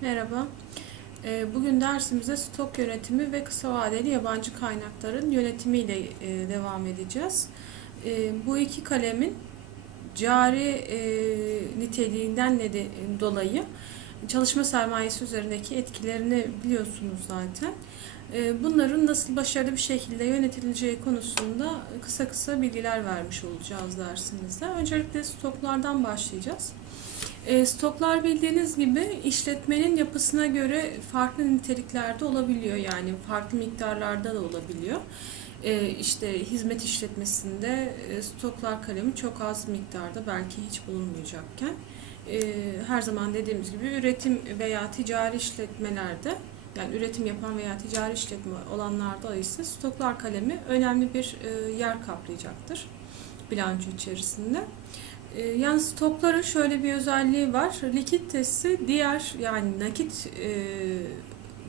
Merhaba. Ee, Bugün dersimize stok yönetimi ve kısa vadeli yabancı kaynakların yönetimiyle e, devam edeceğiz. E, Bu iki kalemin cari e, niteliğinden dolayı çalışma sermayesi üzerindeki etkilerini biliyorsunuz zaten. E, Bunların nasıl başarılı bir şekilde yönetileceği konusunda kısa kısa bilgiler vermiş olacağız dersimizde. Öncelikle stoklardan başlayacağız. E, stoklar bildiğiniz gibi işletmenin yapısına göre farklı niteliklerde olabiliyor. Yani farklı miktarlarda da olabiliyor. E, işte hizmet işletmesinde e, stoklar kalemi çok az miktarda belki hiç bulunmayacakken her zaman dediğimiz gibi üretim veya ticari işletmelerde yani üretim yapan veya ticari işletme olanlarda ise stoklar kalemi önemli bir yer kaplayacaktır bilanço içerisinde. E, Yani stokların şöyle bir özelliği var. Likiditesi diğer yani nakit e,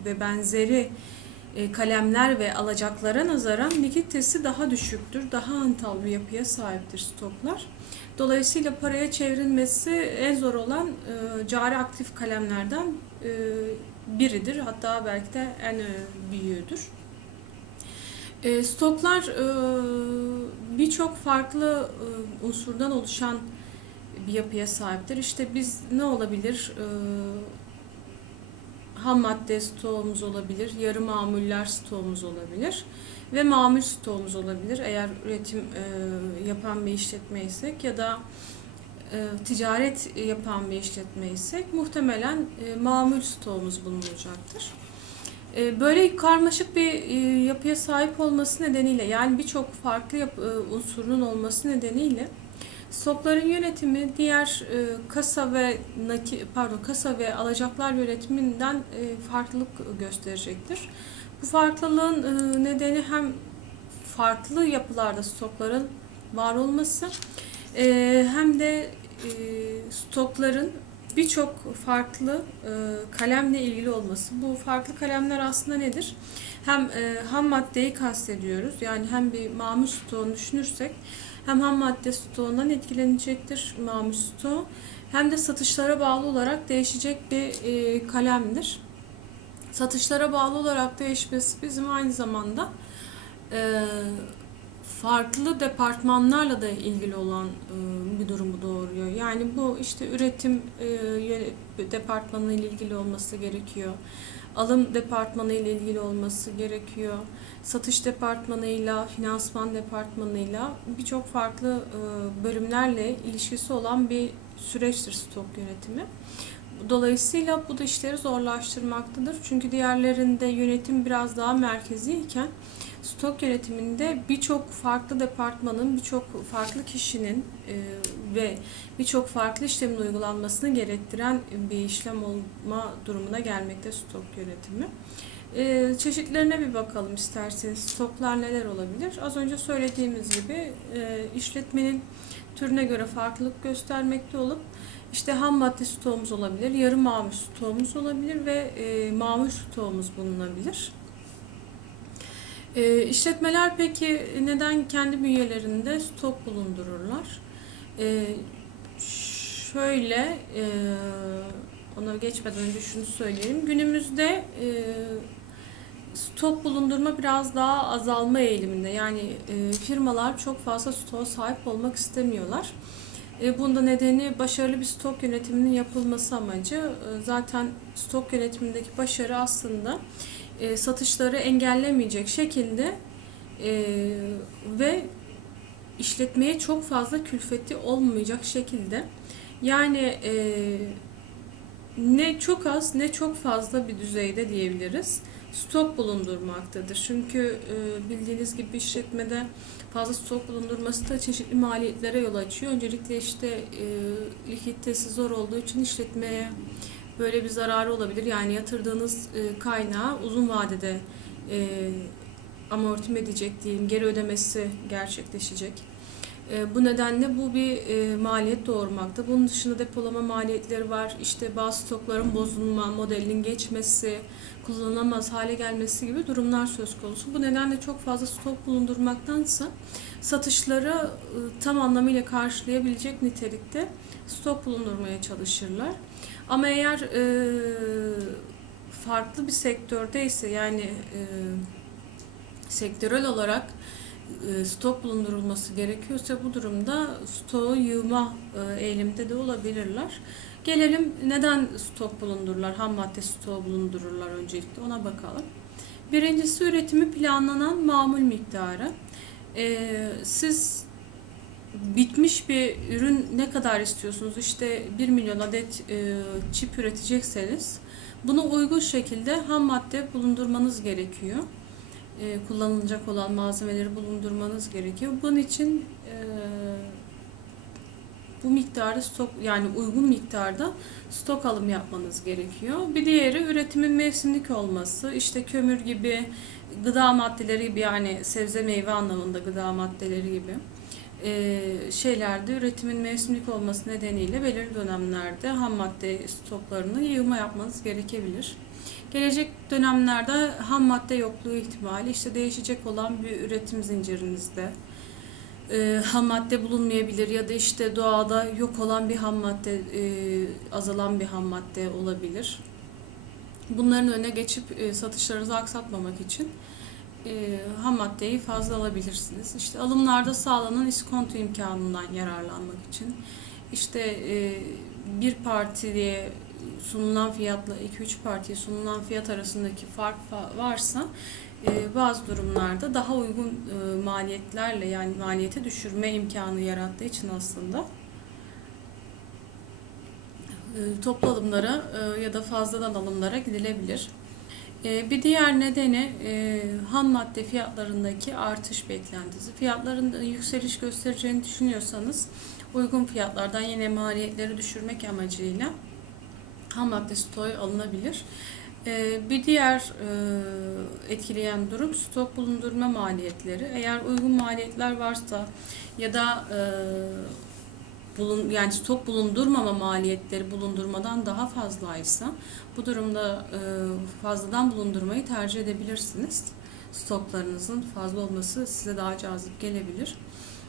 ve benzeri e, kalemler ve alacaklara nazaran likiditesi daha düşüktür. Daha hantal bir yapıya sahiptir stoklar. Dolayısıyla paraya çevrilmesi en zor olan e, cari aktif kalemlerden e, biridir. Hatta belki de en e, büyüğüdür. E, stoklar e, birçok farklı e, unsurdan oluşan bir yapıya sahiptir. İşte biz ne olabilir? E, ham madde stoğumuz olabilir, yarı mamuller stoğumuz olabilir ve mamul stoğumuz olabilir. Eğer üretim e, yapan bir işletmeysek ya da e, ticaret yapan bir işletmeysek muhtemelen e, mamul stoğumuz bulunacaktır. E, Böyle karmaşık bir e, yapıya sahip olması nedeniyle yani birçok farklı e, unsurunun olması nedeniyle stokların yönetimi diğer e, kasa ve naki, pardon kasa ve alacaklar yönetiminden farklılık gösterecektir. Bu farklılığın nedeni hem farklı yapılarda stokların var olması hem de stokların birçok farklı e, kalemle ilgili olması. Bu farklı kalemler aslında nedir? Hem e, ham maddeyi kastediyoruz. Yani hem bir mamul stoğunu düşünürsek hem ham madde stoğundan etkilenecektir mamul stoğu hem de satışlara bağlı olarak değişecek bir e, kalemdir. Satışlara bağlı olarak değişmesi bizim aynı zamanda farklı departmanlarla da ilgili olan e, bir durumu doğuruyor. Yani bu işte üretim e, departmanı ile ilgili olması gerekiyor. Alım departmanı ile ilgili olması gerekiyor. Satış departmanıyla, finansman departmanıyla birçok farklı e, bölümlerle ilişkisi olan bir süreçtir stok yönetimi. Dolayısıyla bu da işleri zorlaştırmaktadır. Çünkü diğerlerinde yönetim biraz daha merkezi iken stok yönetiminde birçok farklı departmanın, birçok farklı kişinin e, ve birçok farklı işlemin uygulanmasını gerektiren bir işlem olma durumuna gelmekte stok yönetimi. E, çeşitlerine bir bakalım isterseniz. Stoklar neler olabilir? Az önce söylediğimiz gibi e, işletmenin türüne göre farklılık göstermekte olup işte ham madde stoğumuz olabilir, yarı mamul stoğumuz olabilir ve e, mamul stoğumuz bulunabilir. E, işletmeler peki neden kendi bünyelerinde stok bulundururlar? E, şöyle e, ona geçmeden önce şunu söyleyeyim. Günümüzde e, stok bulundurma biraz daha azalma eğiliminde. Yani e, firmalar çok fazla stoğa sahip olmak istemiyorlar. E, Bunda nedeni başarılı bir stok yönetiminin yapılması amacı. E, Zaten stok yönetimindeki başarı aslında e, satışları engellemeyecek şekilde e, ve işletmeye çok fazla külfeti olmayacak şekilde yani e, ne çok az ne çok fazla bir düzeyde diyebiliriz stok bulundurmaktadır. Çünkü e, bildiğiniz gibi işletmede fazla stok bulundurması da çeşitli maliyetlere yol açıyor. Öncelikle işte e, likiditesi zor olduğu için işletmeye böyle bir zararı olabilir. Yani yatırdığınız e, kaynağı uzun vadede e, amortim edecek diyeyim, geri ödemesi gerçekleşecek. E, bu nedenle bu bir e, maliyet doğurmakta. Bunun dışında depolama maliyetleri var. İşte bazı stokların bozulma, modelinin geçmesi, kullanılamaz hale gelmesi gibi durumlar söz konusu. Bu nedenle çok fazla stok bulundurmaktansa satışları tam anlamıyla karşılayabilecek nitelikte stok bulundurmaya çalışırlar. Ama eğer e, farklı bir sektördeyse yani e, sektörel olarak e, stok bulundurulması gerekiyorsa bu durumda stoğu yığma e, eğilimde de olabilirler. Gelelim neden stok bulundururlar, ham madde stoğu bulundururlar öncelikle ona bakalım. Birincisi üretimi planlanan mamul miktarı. E, siz bitmiş bir ürün ne kadar istiyorsunuz? İşte 1 milyon adet e, çip üretecekseniz bunu uygun şekilde ham madde bulundurmanız gerekiyor. E, kullanılacak olan malzemeleri bulundurmanız gerekiyor. Bunun için e, bu miktarda stok yani uygun miktarda stok alım yapmanız gerekiyor. Bir diğeri üretimin mevsimlik olması. İşte kömür gibi gıda maddeleri gibi yani sebze meyve anlamında gıda maddeleri gibi şeylerde üretimin mevsimlik olması nedeniyle belirli dönemlerde ham madde stoklarını yığma yapmanız gerekebilir. Gelecek dönemlerde ham madde yokluğu ihtimali işte değişecek olan bir üretim zincirinizde e, ham madde bulunmayabilir ya da işte doğada yok olan bir ham madde, e, azalan bir ham madde olabilir. Bunların önüne geçip e, satışlarınızı aksatmamak için e, ham maddeyi fazla alabilirsiniz. İşte alımlarda sağlanan iskonto imkanından yararlanmak için işte e, bir partiye sunulan fiyatla 2-3 partiye sunulan fiyat arasındaki fark fa- varsa e, bazı durumlarda daha uygun e, maliyetlerle yani maliyete düşürme imkanı yarattığı için aslında e, toplu alımlara e, ya da fazladan alımlara gidilebilir. E, Bir diğer nedeni e, ham madde fiyatlarındaki artış beklentisi. Fiyatların yükseliş göstereceğini düşünüyorsanız uygun fiyatlardan yine maliyetleri düşürmek amacıyla ham madde stoğu alınabilir. E, Bir diğer e, etkileyen durum stok bulundurma maliyetleri. Eğer uygun maliyetler varsa ya da e, bulun yani stok bulundurmama maliyetleri bulundurmadan daha fazlaysa bu durumda e, fazladan bulundurmayı tercih edebilirsiniz. Stoklarınızın fazla olması size daha cazip gelebilir.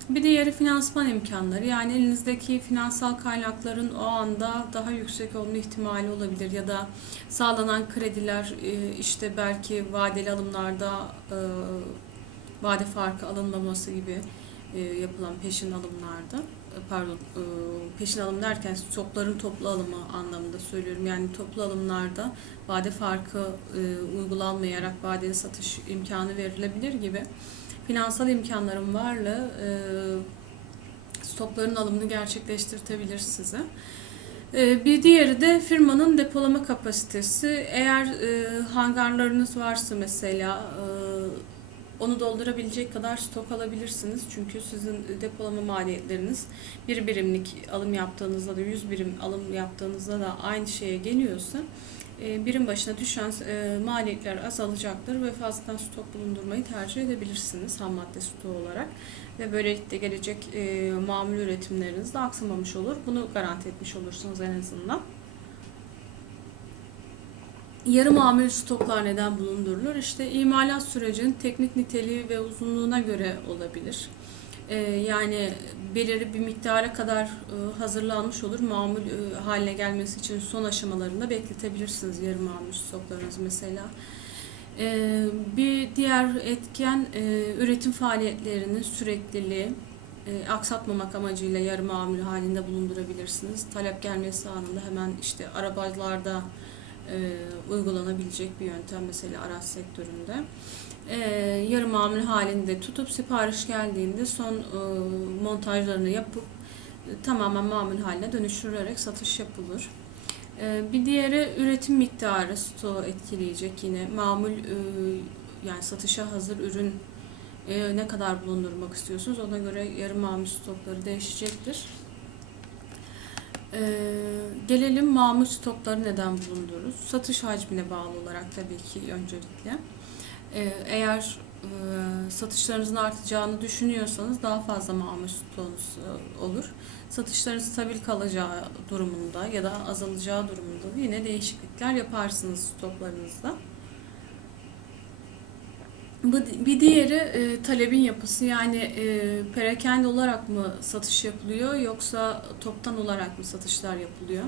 Bir diğeri finansman imkanları. Yani elinizdeki finansal kaynakların o anda daha yüksek olma ihtimali olabilir ya da sağlanan krediler e, işte belki vadeli alımlarda e, vade farkı alınmaması gibi e, yapılan peşin alımlarda pardon e, peşin alım derken stokların toplu alımı anlamında söylüyorum. Yani toplu alımlarda vade farkı e, uygulanmayarak vadeli satış imkanı verilebilir gibi finansal imkanların varlığı e, stokların alımını gerçekleştirtebilir size. Bir diğeri de firmanın depolama kapasitesi. Eğer hangarlarınız varsa mesela onu doldurabilecek kadar stok alabilirsiniz. Çünkü sizin depolama maliyetleriniz bir birimlik alım yaptığınızda da 100 birim alım yaptığınızda da aynı şeye geliyorsa e, birim başına düşen e, maliyetler azalacaktır ve fazladan stok bulundurmayı tercih edebilirsiniz ham madde stoğu olarak ve böylelikle gelecek e, mamul üretimleriniz de aksamamış olur. Bunu garanti etmiş olursunuz en azından. Yarı mamul stoklar neden bulundurulur? İşte imalat sürecinin teknik niteliği ve uzunluğuna göre olabilir. Ee, yani belirli bir miktara kadar e, hazırlanmış olur. Mamul e, haline gelmesi için son aşamalarında bekletebilirsiniz yarı mamul stoklarınız mesela. Ee, bir diğer etken e, üretim faaliyetlerinin sürekliliği, aksatmamak amacıyla yarı mamul halinde bulundurabilirsiniz. Talep gelmesi anında hemen işte arabalarda e, uygulanabilecek bir yöntem mesela araç sektöründe. E, yarı mamul halinde tutup sipariş geldiğinde son e, montajlarını yapıp e, tamamen mamul haline dönüştürülerek satış yapılır. E, bir diğeri üretim miktarı stoğu etkileyecek yine mamul e, yani satışa hazır ürün e, ne kadar bulundurmak istiyorsunuz ona göre yarı mamul stokları değişecektir. Ee, gelelim mamul stokları neden bulundururuz? Satış hacmine bağlı olarak tabii ki öncelikle. Ee, eğer e, satışlarınızın artacağını düşünüyorsanız daha fazla mamul stoğunuz olur. Satışlarınız stabil kalacağı durumunda ya da azalacağı durumunda da yine değişiklikler yaparsınız stoklarınızda. Bir diğeri e, talebin yapısı yani e, perakende olarak mı satış yapılıyor yoksa toptan olarak mı satışlar yapılıyor?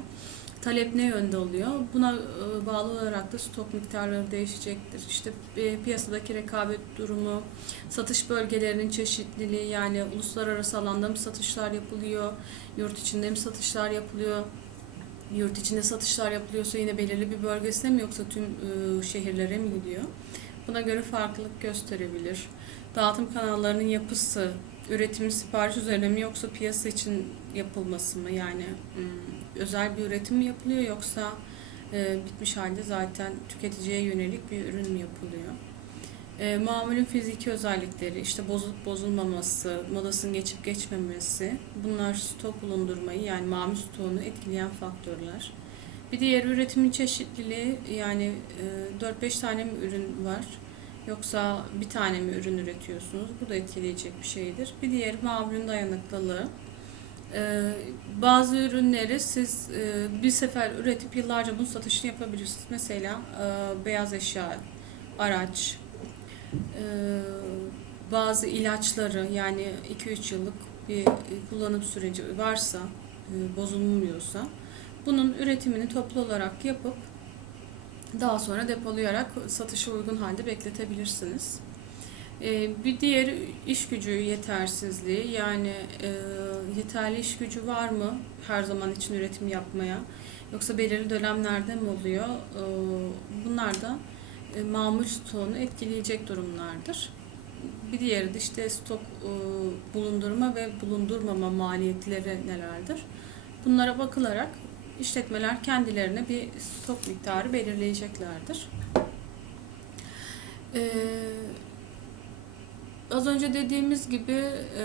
talep ne yönde oluyor? Buna e, bağlı olarak da stok miktarları değişecektir. İşte e, piyasadaki rekabet durumu, satış bölgelerinin çeşitliliği yani uluslararası alanda mı satışlar yapılıyor, yurt içinde mi satışlar yapılıyor, yurt içinde satışlar yapılıyorsa yine belirli bir bölgesine mi yoksa tüm e, şehirlere mi gidiyor? Buna göre farklılık gösterebilir. Dağıtım kanallarının yapısı, üretimi sipariş üzerine mi yoksa piyasa için yapılması mı? Yani hmm, özel bir üretim mi yapılıyor yoksa e, bitmiş halde zaten tüketiciye yönelik bir ürün mü yapılıyor? E, mamulün fiziki özellikleri, işte bozulup bozulmaması, modasının geçip geçmemesi, bunlar stok bulundurmayı yani mamul stoğunu etkileyen faktörler. Bir diğer üretimin çeşitliliği yani e, 4-5 tane mi ürün var yoksa bir tane mi ürün üretiyorsunuz? Bu da etkileyecek bir şeydir. Bir diğer mamulün dayanıklılığı. E, bazı ürünleri siz e, bir sefer üretip yıllarca bunun satışını yapabilirsiniz. Mesela e, beyaz eşya, araç, e, bazı ilaçları yani 2-3 yıllık bir kullanım süreci varsa, e, bozulmuyorsa bunun üretimini toplu olarak yapıp daha sonra depolayarak satışa uygun halde bekletebilirsiniz. E, bir diğer iş gücü yetersizliği yani e, yeterli iş gücü var mı her zaman için üretim yapmaya yoksa belirli dönemlerde mi oluyor? E, bunlar da e, mamul stoğunu etkileyecek durumlardır. Bir diğeri de işte stok e, bulundurma ve bulundurmama maliyetleri nelerdir? Bunlara bakılarak işletmeler kendilerine bir stok miktarı belirleyeceklerdir. Ee, az önce dediğimiz gibi e,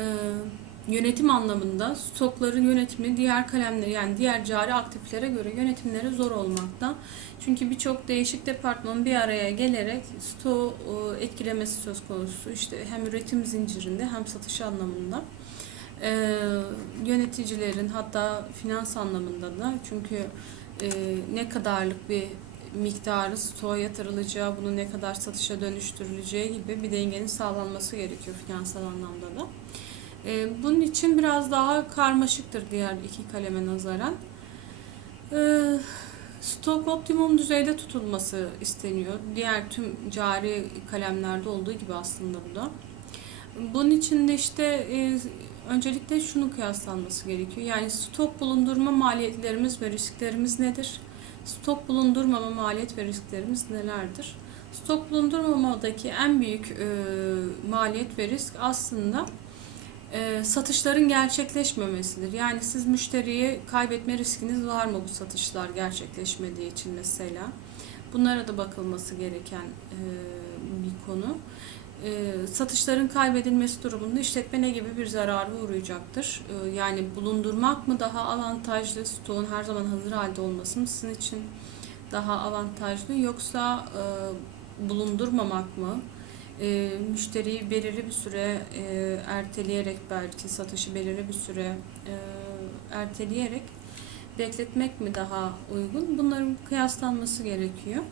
yönetim anlamında stokların yönetimi diğer kalemleri yani diğer cari aktiflere göre yönetimleri zor olmakta. Çünkü birçok değişik departman bir araya gelerek stoğu e, etkilemesi söz konusu. İşte hem üretim zincirinde hem satış anlamında. E, yöneticilerin hatta finans anlamında da çünkü e, ne kadarlık bir miktarı stoğa yatırılacağı, bunu ne kadar satışa dönüştürüleceği gibi bir dengenin sağlanması gerekiyor finansal anlamda da. E, bunun için biraz daha karmaşıktır diğer iki kaleme nazaran. E, stok optimum düzeyde tutulması isteniyor. Diğer tüm cari kalemlerde olduğu gibi aslında bu da. Bunun için de işte e, öncelikle şunu kıyaslanması gerekiyor. Yani stok bulundurma maliyetlerimiz ve risklerimiz nedir? Stok bulundurmama maliyet ve risklerimiz nelerdir? Stok bulundurmamadaki en büyük e, maliyet ve risk aslında e, satışların gerçekleşmemesidir. Yani siz müşteriyi kaybetme riskiniz var mı bu satışlar gerçekleşmediği için mesela? Bunlara da bakılması gereken e, bir konu. E, satışların kaybedilmesi durumunda işletme ne gibi bir zararı uğrayacaktır? E, yani bulundurmak mı daha avantajlı, stoğun her zaman hazır halde olması mı sizin için daha avantajlı yoksa e, bulundurmamak mı? E, müşteriyi belirli bir süre e, erteleyerek belki satışı belirli bir süre e, erteleyerek bekletmek mi daha uygun? Bunların kıyaslanması gerekiyor.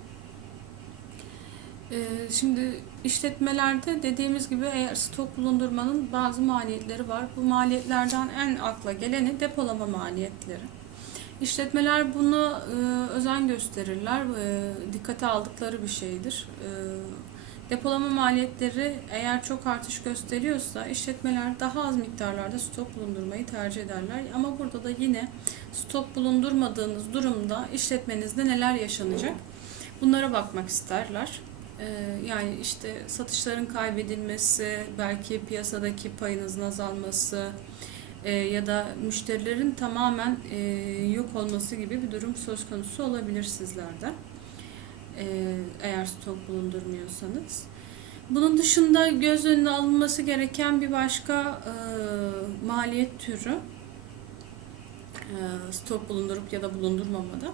Ee, Şimdi işletmelerde dediğimiz gibi eğer stok bulundurmanın bazı maliyetleri var. Bu maliyetlerden en akla geleni depolama maliyetleri. İşletmeler buna e, özen gösterirler. E, dikkate aldıkları bir şeydir. E, depolama maliyetleri eğer çok artış gösteriyorsa işletmeler daha az miktarlarda stok bulundurmayı tercih ederler. Ama burada da yine stok bulundurmadığınız durumda işletmenizde neler yaşanacak? Bunlara bakmak isterler. Ee, yani işte satışların kaybedilmesi, belki piyasadaki payınızın azalması e, ya da müşterilerin tamamen e, yok olması gibi bir durum söz konusu olabilir sizlerde. E, eğer stok bulundurmuyorsanız. Bunun dışında göz önüne alınması gereken bir başka maliyet türü stok bulundurup ya da bulundurmamada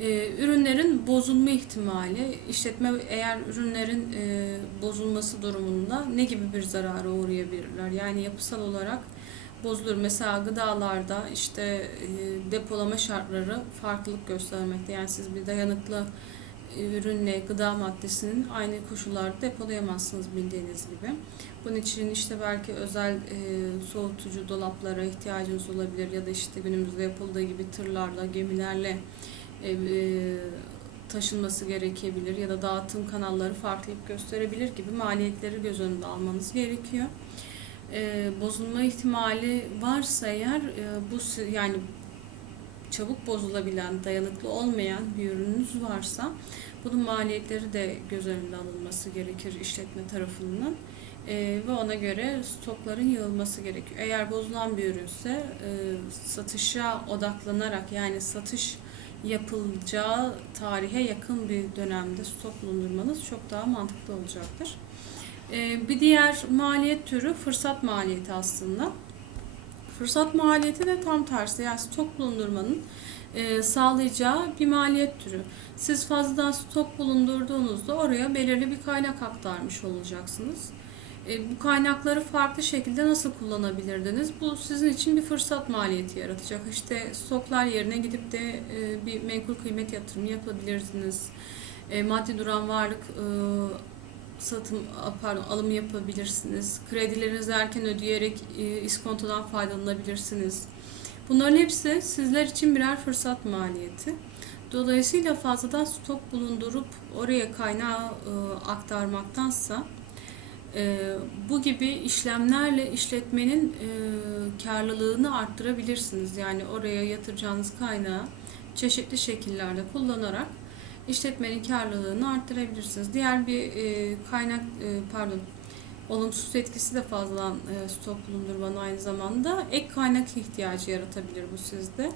e, ürünlerin bozulma ihtimali, işletme eğer ürünlerin e, bozulması durumunda ne gibi bir zarara uğrayabilirler? Yani yapısal olarak bozulur. Mesela gıdalarda işte e, depolama şartları farklılık göstermekte. Yani siz bir dayanıklı e, ürünle gıda maddesinin aynı koşullarda depolayamazsınız bildiğiniz gibi. Bunun için işte belki özel soğutucu dolaplara ihtiyacınız olabilir ya da işte günümüzde yapıldığı gibi tırlarla, gemilerle e, e, taşınması gerekebilir ya da dağıtım kanalları farklılık gösterebilir gibi maliyetleri göz önünde almanız gerekiyor. E, bozulma ihtimali varsa eğer bu yani çabuk bozulabilen, dayanıklı olmayan bir ürününüz varsa bunun maliyetleri de göz önünde alınması gerekir işletme tarafından. Ee, ve ona göre stokların yığılması gerekiyor. Eğer bozulan bir ürünse e, satışa odaklanarak yani satış yapılacağı tarihe yakın bir dönemde stok bulundurmanız çok daha mantıklı olacaktır. Ee, bir diğer maliyet türü fırsat maliyeti aslında. Fırsat maliyeti de tam tersi yani stok bulundurmanın e, sağlayacağı bir maliyet türü. Siz fazladan stok bulundurduğunuzda oraya belirli bir kaynak aktarmış olacaksınız. E, bu kaynakları farklı şekilde nasıl kullanabilirdiniz? Bu sizin için bir fırsat maliyeti yaratacak. İşte stoklar yerine gidip de e, bir menkul kıymet yatırımı yapabilirsiniz. E, maddi duran varlık e, satım pardon alımı yapabilirsiniz. Kredilerinizi erken ödeyerek e, iskontodan faydalanabilirsiniz. Bunların hepsi sizler için birer fırsat maliyeti. Dolayısıyla fazladan stok bulundurup oraya kaynağı aktarmaktansa bu gibi işlemlerle işletmenin e, karlılığını arttırabilirsiniz. Yani oraya yatıracağınız kaynağı çeşitli şekillerde kullanarak işletmenin karlılığını arttırabilirsiniz. Diğer bir e, kaynak e, pardon olumsuz etkisi de fazladan e, stok bulundurmanın aynı zamanda ek kaynak ihtiyacı yaratabilir bu sizde.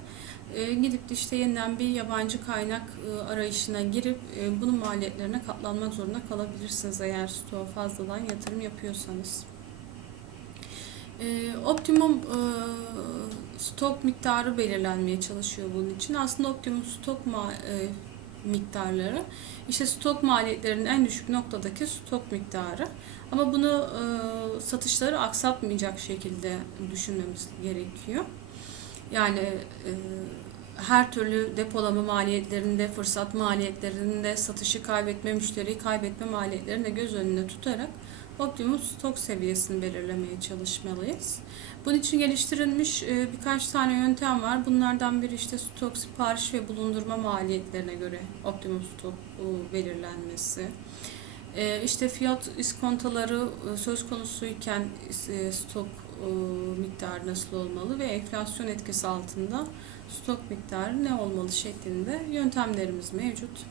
E, gidip de işte yeniden bir yabancı kaynak e, arayışına girip e, bunun maliyetlerine katlanmak zorunda kalabilirsiniz eğer stoğa fazladan yatırım yapıyorsanız. E, optimum e, stok miktarı belirlenmeye çalışıyor bunun için. Aslında optimum stok ma- e, miktarları işte stok maliyetlerinin en düşük noktadaki stok miktarı. Ama bunu e, satışları aksatmayacak şekilde düşünmemiz gerekiyor. Yani e, her türlü depolama maliyetlerinde, fırsat maliyetlerinde, satışı kaybetme, müşteriyi kaybetme maliyetlerini de göz önüne tutarak optimum stok seviyesini belirlemeye çalışmalıyız. Bunun için geliştirilmiş e, birkaç tane yöntem var. Bunlardan biri işte stok sipariş ve bulundurma maliyetlerine göre optimum stok e, belirlenmesi. E, işte fiyat iskontoları e, söz konusuyken e, stok e, miktarı nasıl olmalı ve enflasyon etkisi altında stok miktarı ne olmalı şeklinde yöntemlerimiz mevcut.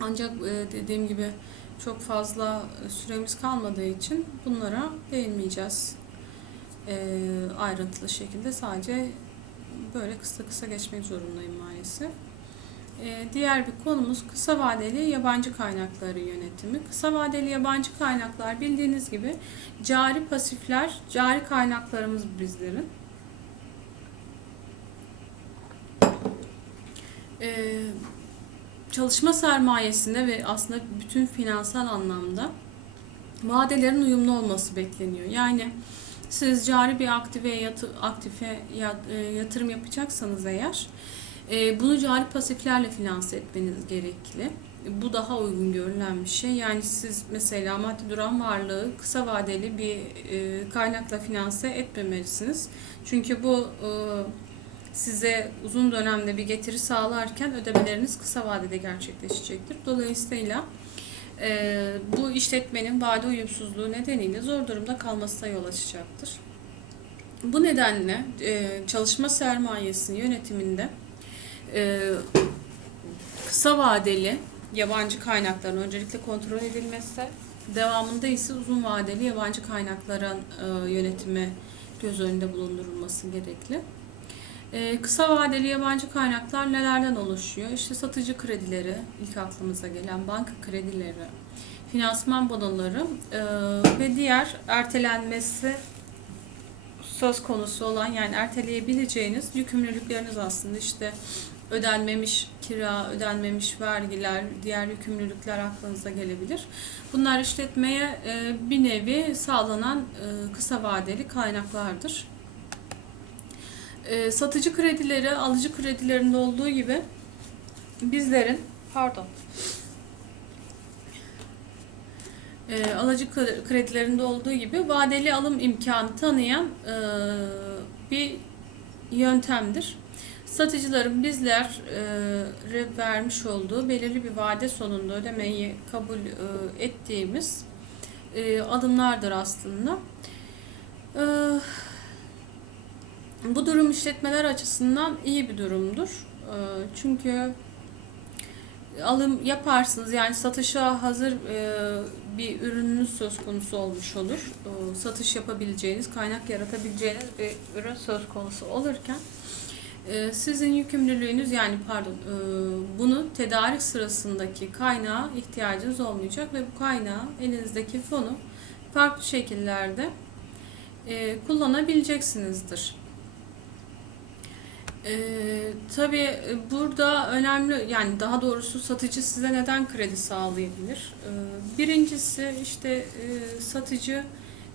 Ancak dediğim gibi çok fazla süremiz kalmadığı için bunlara değinmeyeceğiz ayrıntılı şekilde. Sadece böyle kısa kısa geçmek zorundayım maalesef. E, diğer bir konumuz kısa vadeli yabancı kaynakları yönetimi. Kısa vadeli yabancı kaynaklar bildiğiniz gibi cari pasifler, cari kaynaklarımız bizlerin. E, çalışma sermayesinde ve aslında bütün finansal anlamda vadelerin uyumlu olması bekleniyor. Yani siz cari bir aktive yatı, aktife e, yatırım yapacaksanız eğer bunu cari pasiflerle finanse etmeniz gerekli. Bu daha uygun görülen bir şey. Yani siz mesela maddi duran varlığı kısa vadeli bir e, kaynakla finanse etmemelisiniz. Çünkü bu e, size uzun dönemde bir getiri sağlarken ödemeleriniz kısa vadede gerçekleşecektir. Dolayısıyla e, bu işletmenin vade uyumsuzluğu nedeniyle zor durumda kalmasına yol açacaktır. Bu nedenle çalışma sermayesinin yönetiminde e, kısa vadeli yabancı kaynakların öncelikle kontrol edilmesi, devamında ise uzun vadeli yabancı kaynakların e, yönetimi göz önünde bulundurulması gerekli. E, kısa vadeli yabancı kaynaklar nelerden oluşuyor? İşte satıcı kredileri, ilk aklımıza gelen banka kredileri, finansman bonoları e, ve diğer ertelenmesi söz konusu olan yani erteleyebileceğiniz yükümlülükleriniz aslında işte ödenmemiş kira, ödenmemiş vergiler, diğer yükümlülükler aklınıza gelebilir. Bunlar işletmeye e, bir nevi sağlanan e, kısa vadeli kaynaklardır. E, satıcı kredileri, alıcı kredilerinde olduğu gibi bizlerin pardon alıcı kre- kredilerinde olduğu gibi vadeli alım imkanı tanıyan bir yöntemdir. Satıcıların bizlere vermiş olduğu belirli bir vade sonunda ödemeyi kabul e, ettiğimiz e, adımlardır aslında. E, bu durum işletmeler açısından iyi bir durumdur. Çünkü alım yaparsınız yani satışa hazır bir ürününüz söz konusu olmuş olur. Satış yapabileceğiniz, kaynak yaratabileceğiniz bir ürün söz konusu olurken sizin yükümlülüğünüz yani pardon e, bunu tedarik sırasındaki kaynağa ihtiyacınız olmayacak ve bu kaynağı elinizdeki fonu farklı şekillerde e, kullanabileceksinizdir. Ee, tabii burada önemli yani daha doğrusu satıcı size neden kredi sağlayabilir? Ee, birincisi işte e, satıcı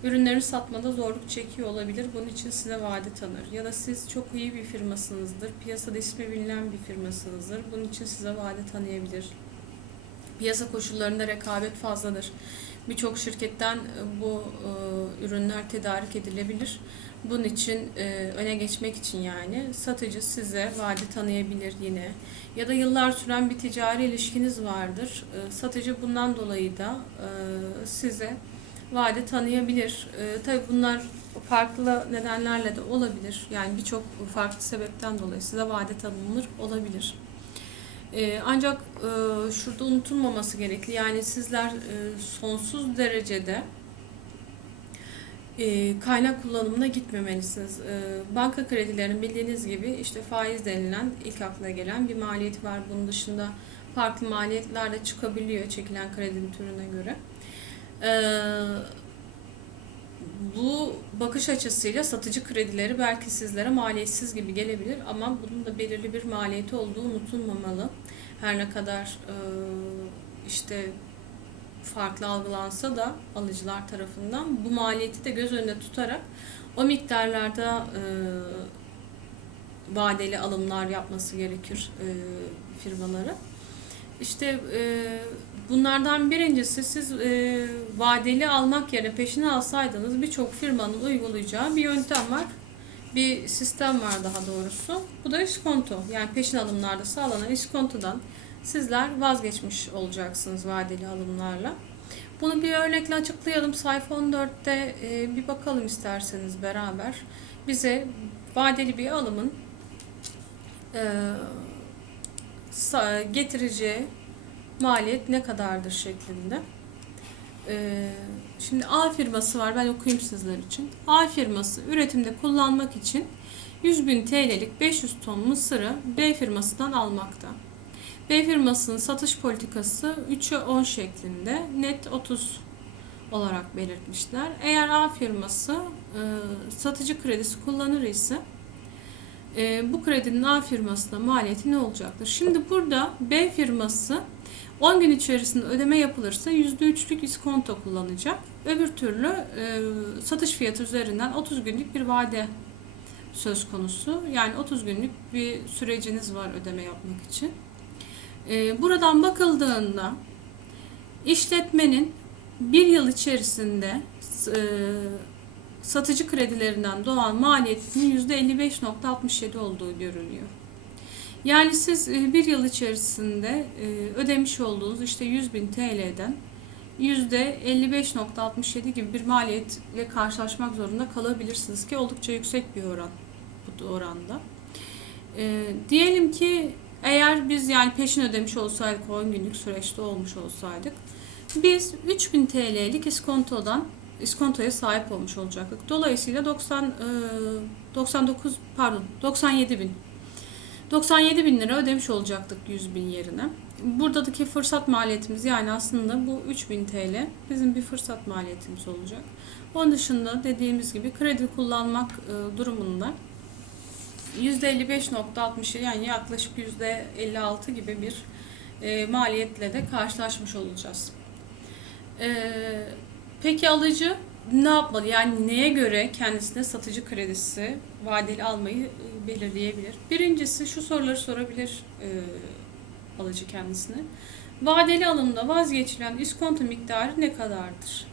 ürünleri satmada zorluk çekiyor olabilir. Bunun için size vade tanır. Ya da siz çok iyi bir firmasınızdır. Piyasada ismi bilinen bir firmasınızdır. Bunun için size vade tanıyabilir. Piyasa koşullarında rekabet fazladır. Birçok şirketten e, bu e, ürünler tedarik edilebilir. Bunun için e, öne geçmek için yani satıcı size vade tanıyabilir yine. Ya da yıllar süren bir ticari ilişkiniz vardır. E, satıcı bundan dolayı da e, size vade tanıyabilir. E, tabii bunlar farklı nedenlerle de olabilir. Yani birçok farklı sebepten dolayı size vade tanınır olabilir. E, ancak e, şurada unutulmaması gerekli. Yani sizler e, sonsuz derecede e, kaynak kullanımına gitmemelisiniz. E, banka kredilerinin bildiğiniz gibi işte faiz denilen ilk akla gelen bir maliyeti var. Bunun dışında farklı maliyetler de çıkabiliyor çekilen kredinin türüne göre. E, bu bakış açısıyla satıcı kredileri belki sizlere maliyetsiz gibi gelebilir ama bunun da belirli bir maliyeti olduğu unutulmamalı. Her ne kadar e, işte farklı algılansa da alıcılar tarafından bu maliyeti de göz önünde tutarak o miktarlarda e, vadeli alımlar yapması gerekir e, firmaları. İşte e, bunlardan birincisi siz e, vadeli almak yerine peşine alsaydınız birçok firmanın uygulayacağı bir yöntem var. Bir sistem var daha doğrusu. Bu da iskonto. Yani peşin alımlarda sağlanan iskontodan sizler vazgeçmiş olacaksınız vadeli alımlarla. Bunu bir örnekle açıklayalım. Sayfa 14'te e, bir bakalım isterseniz beraber. Bize vadeli bir alımın e, getireceği maliyet ne kadardır şeklinde. E, şimdi A firması var. Ben okuyayım sizler için. A firması üretimde kullanmak için 100.000 TL'lik 500 ton mısırı B firmasından almakta. B firmasının satış politikası 3'e 10 şeklinde net 30 olarak belirtmişler. Eğer A firması e, satıcı kredisi kullanır ise e, bu kredinin A firmasına maliyeti ne olacaktır? Şimdi burada B firması 10 gün içerisinde ödeme yapılırsa %3'lük iskonto kullanacak. Öbür türlü e, satış fiyatı üzerinden 30 günlük bir vade söz konusu. Yani 30 günlük bir süreciniz var ödeme yapmak için. E, buradan bakıldığında işletmenin bir yıl içerisinde e, satıcı kredilerinden doğan maliyetinin %55.67 olduğu görülüyor. Yani siz e, bir yıl içerisinde e, ödemiş olduğunuz işte 100 bin TL'den %55.67 gibi bir maliyetle karşılaşmak zorunda kalabilirsiniz ki oldukça yüksek bir oran bu oranda. E, diyelim ki eğer biz yani peşin ödemiş olsaydık 10 günlük süreçte olmuş olsaydık biz 3000 TL'lik iskontodan iskontoya sahip olmuş olacaktık. Dolayısıyla 90 99 pardon 97 bin 97 bin lira ödemiş olacaktık 100 bin yerine. Buradaki fırsat maliyetimiz yani aslında bu 3000 TL bizim bir fırsat maliyetimiz olacak. Onun dışında dediğimiz gibi kredi kullanmak e, durumunda %55.60 yani yaklaşık %56 gibi bir e, maliyetle de karşılaşmış olacağız. E, peki alıcı ne yapmalı? Yani neye göre kendisine satıcı kredisi vadeli almayı e, belirleyebilir? Birincisi şu soruları sorabilir e, alıcı kendisine. Vadeli alımda vazgeçilen iskonto miktarı ne kadardır?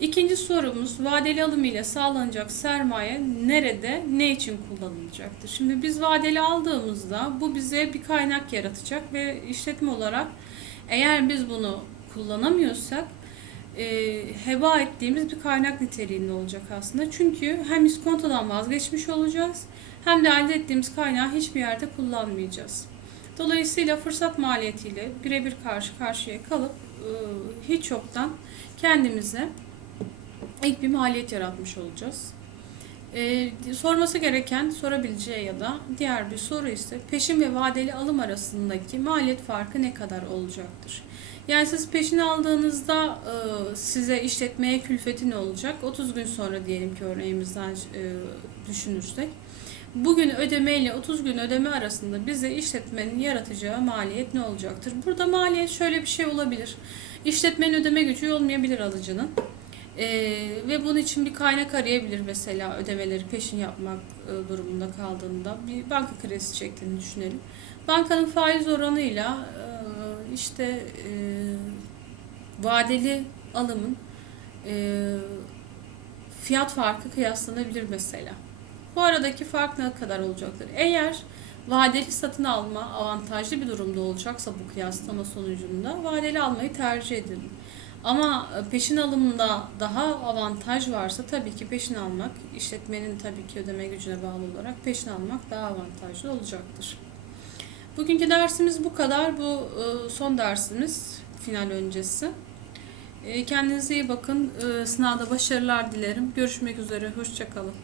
İkinci sorumuz vadeli alım ile sağlanacak sermaye nerede, ne için kullanılacaktır? Şimdi biz vadeli aldığımızda bu bize bir kaynak yaratacak ve işletme olarak eğer biz bunu kullanamıyorsak e, heba ettiğimiz bir kaynak niteliğinde olacak aslında. Çünkü hem iskontodan vazgeçmiş olacağız hem de elde ettiğimiz kaynağı hiçbir yerde kullanmayacağız. Dolayısıyla fırsat maliyetiyle birebir karşı karşıya kalıp e, hiç yoktan kendimize ilk bir maliyet yaratmış olacağız. E, sorması gereken, sorabileceği ya da diğer bir soru ise peşin ve vadeli alım arasındaki maliyet farkı ne kadar olacaktır? Yani siz peşin aldığınızda e, size işletmeye külfeti ne olacak? 30 gün sonra diyelim ki örneğimizden e, düşünürsek. Bugün ödeme ile 30 gün ödeme arasında bize işletmenin yaratacağı maliyet ne olacaktır? Burada maliyet şöyle bir şey olabilir. İşletmenin ödeme gücü olmayabilir alıcının. Ee, ve bunun için bir kaynak arayabilir mesela ödemeleri peşin yapmak e, durumunda kaldığında. Bir banka kredisi çektiğini düşünelim. Bankanın faiz oranıyla e, işte e, vadeli alımın e, fiyat farkı kıyaslanabilir mesela. Bu aradaki fark ne kadar olacaktır? Eğer vadeli satın alma avantajlı bir durumda olacaksa bu kıyaslama sonucunda vadeli almayı tercih edin. Ama peşin alımda daha avantaj varsa tabii ki peşin almak, işletmenin tabii ki ödeme gücüne bağlı olarak peşin almak daha avantajlı olacaktır. Bugünkü dersimiz bu kadar. Bu e, son dersimiz final öncesi. E, Kendinize iyi bakın. E, Sınavda başarılar dilerim. Görüşmek üzere. Hoşçakalın.